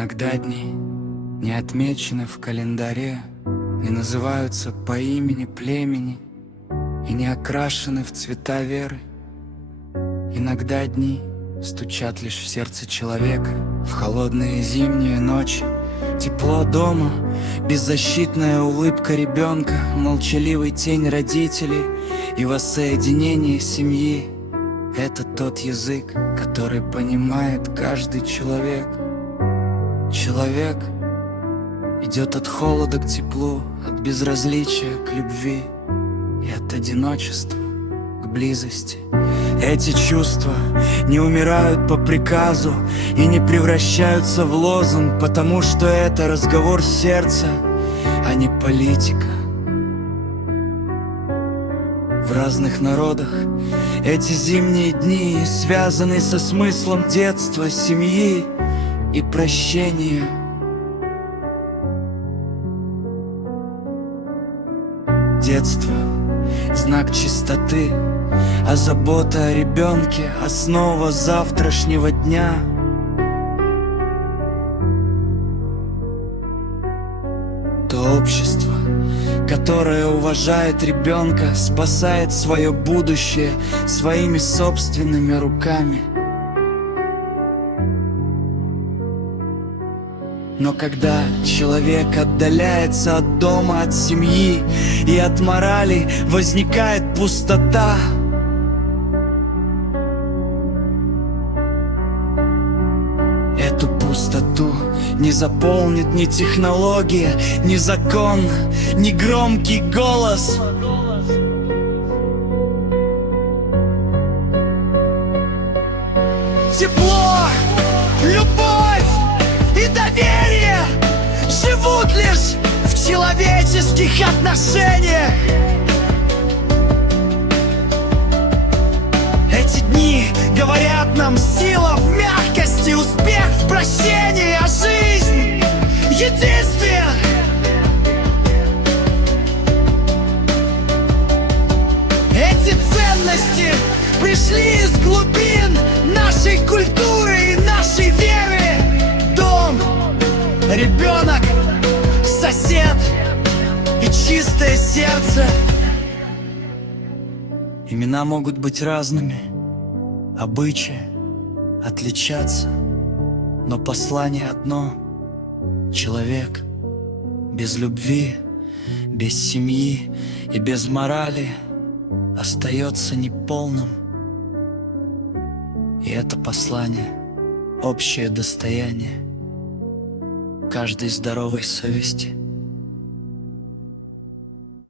Иногда дни не отмечены в календаре, не называются по имени племени и не окрашены в цвета веры. Иногда дни стучат лишь в сердце человека, в холодные зимние ночи. Тепло дома, беззащитная улыбка ребенка, молчаливый тень родителей и воссоединение семьи. Это тот язык, который понимает каждый человек. Человек идет от холода к теплу, от безразличия к любви и от одиночества к близости. Эти чувства не умирают по приказу и не превращаются в лозунг, потому что это разговор сердца, а не политика. В разных народах эти зимние дни связаны со смыслом детства, семьи и прощения. Детство — знак чистоты, а забота о ребенке — основа завтрашнего дня. То общество, которое уважает ребенка, спасает свое будущее своими собственными руками. Но когда человек отдаляется от дома, от семьи и от морали, возникает пустота. Эту пустоту не заполнит ни технология, ни закон, ни громкий голос. Тепло, любовь и доверие живут лишь в человеческих отношениях. Эти дни говорят нам: сила в мягкости, успех в прощении, а жизнь — единствие. Эти ценности пришли из глубин нашей культуры и нашей веры. Дом, ребенок, сосед и чистое сердце. Имена могут быть разными, обычаи отличаться, но послание одно: человек без любви, без семьи и без морали остается неполным. И это послание — общее достояние каждой здоровой совести.